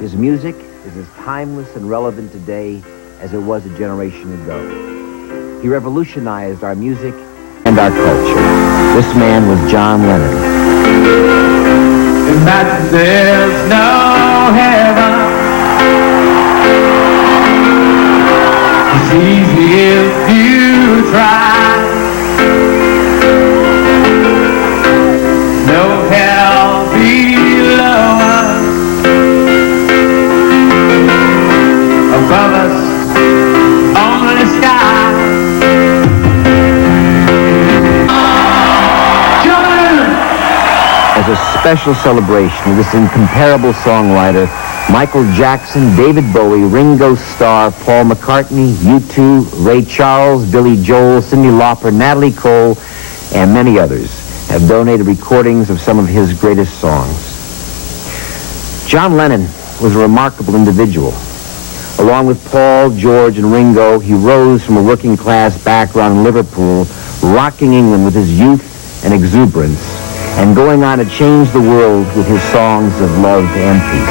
His music is as timeless and relevant today as it was a generation ago. He revolutionized our music and our culture. This man was John Lennon. Imagine there's no heaven. It's easy if you try. No hell below us, above us, only sky. As a special celebration of this incomparable songwriter, Michael Jackson, David Bowie, Ringo Starr, Paul McCartney, U2, Ray Charles, Billy Joel, Cyndi Lauper, Natalie Cole, and many others have donated recordings of some of his greatest songs. John Lennon was a remarkable individual. Along with Paul, George, and Ringo, he rose from a working-class background in Liverpool, rocking England with his youth and exuberance, and going on to change the world with his songs of love and peace.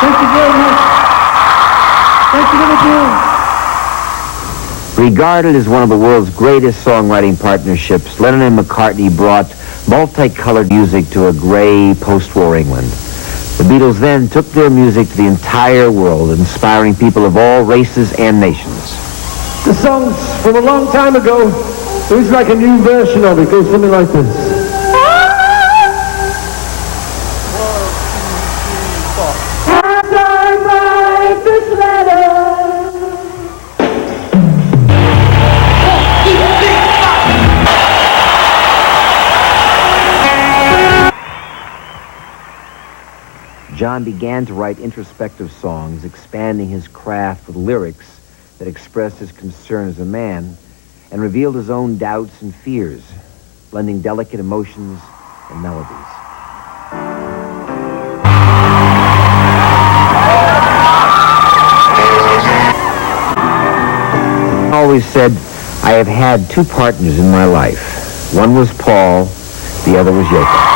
Thank you very much. Thank you, Liverpool. Regarded as one of the world's greatest songwriting partnerships, Lennon and McCartney brought multicolored music to a gray post-war England. The Beatles then took their music to the entire world, inspiring people of all races and nations. The song's from a long time ago. There's like a new version of it. It goes something like this. As I write this letter, John began to write introspective songs, expanding his craft with lyrics that expressed his concern as a man and revealed his own doubts and fears, blending delicate emotions and melodies. I always said, I have had two partners in my life. One was Paul, the other was Yoko.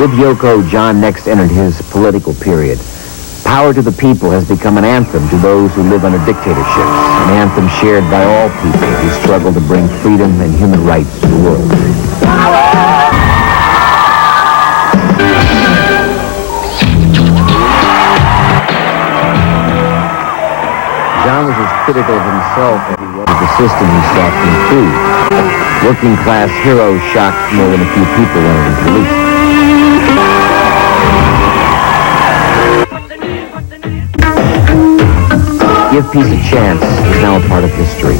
With Yoko, John next entered his political period. Power to the People has become an anthem to those who live under dictatorships, an anthem shared by all people who struggle to bring freedom and human rights to the world. John was as critical of himself as he was of the system he sought to improve. Working-class heroes shocked more than a few people when it was released. Give Peace a Chance is now a part of history.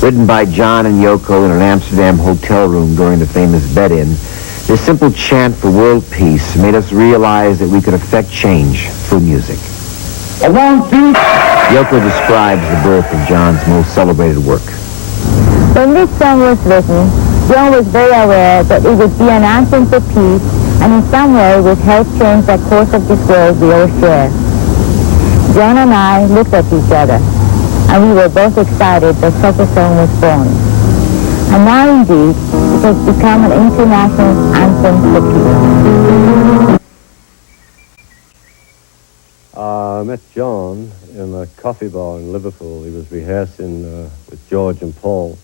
Written by John and Yoko in an Amsterdam hotel room during the famous bed-in, this simple chant for world peace made us realize that we could affect change through music. Yoko describes the birth of John's most celebrated work. When this song was written, John was very aware that it would be an anthem for peace and in some way would help change the course of this world we all share. John and I looked at each other, and we were both excited that such a song was born. And now, indeed, it has become an international anthem for peace. I met John in a coffee bar in Liverpool. He was rehearsing with George and Paul.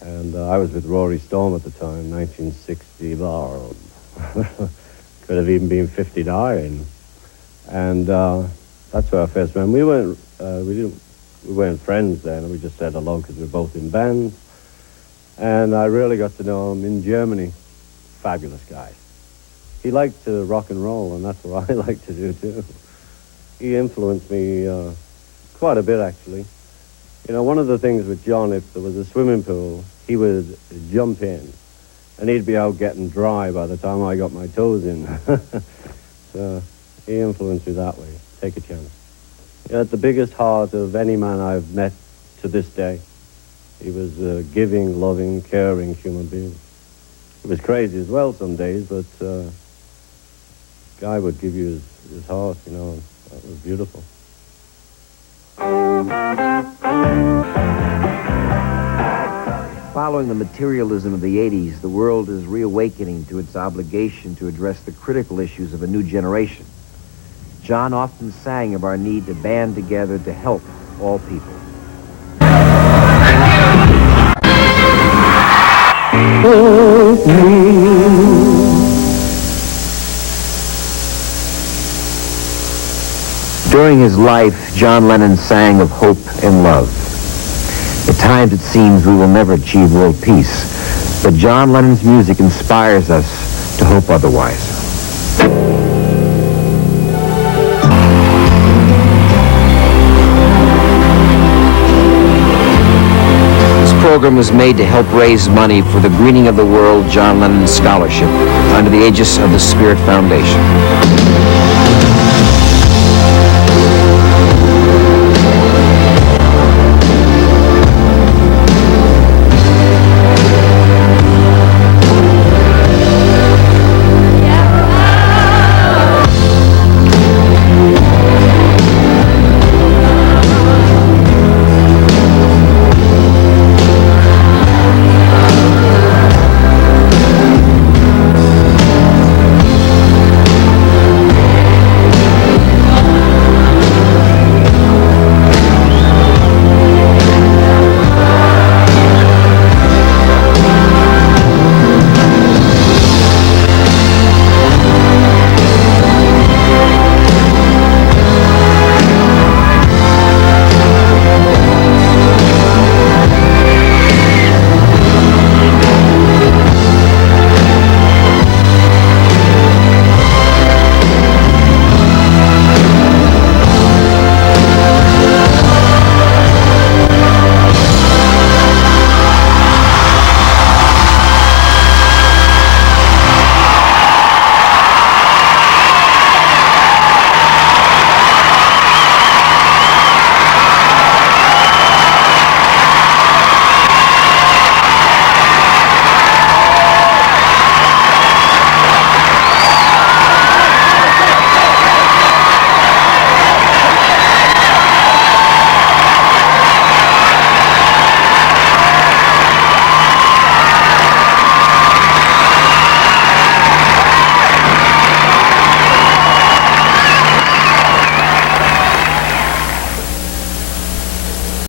And I was with Rory Storm at the time, 1960. Could have even been 59. And that's where I first met him. We weren't friends then. We just said hello because we were both in bands. And I really got to know him in Germany. Fabulous guy. He liked to rock and roll, and that's what I like to do too. He influenced me quite a bit, actually. You know, one of the things with John, if there was a swimming pool, he would jump in, and he'd be out getting dry by the time I got my toes in. So he influenced me that way. Take a chance. He had the biggest heart of any man I've met to this day. He was a giving, loving, caring human being. He was crazy as well some days, but guy would give you his heart, you know, and that was beautiful. Following the materialism of the 80s, the world is reawakening to its obligation to address the critical issues of a new generation. John often sang of our need to band together to help all people. During his life, John Lennon sang of hope and love. At times it seems we will never achieve world peace, but John Lennon's music inspires us to hope otherwise. This program was made to help raise money for the Greening of the World John Lennon Scholarship under the aegis of the Spirit Foundation.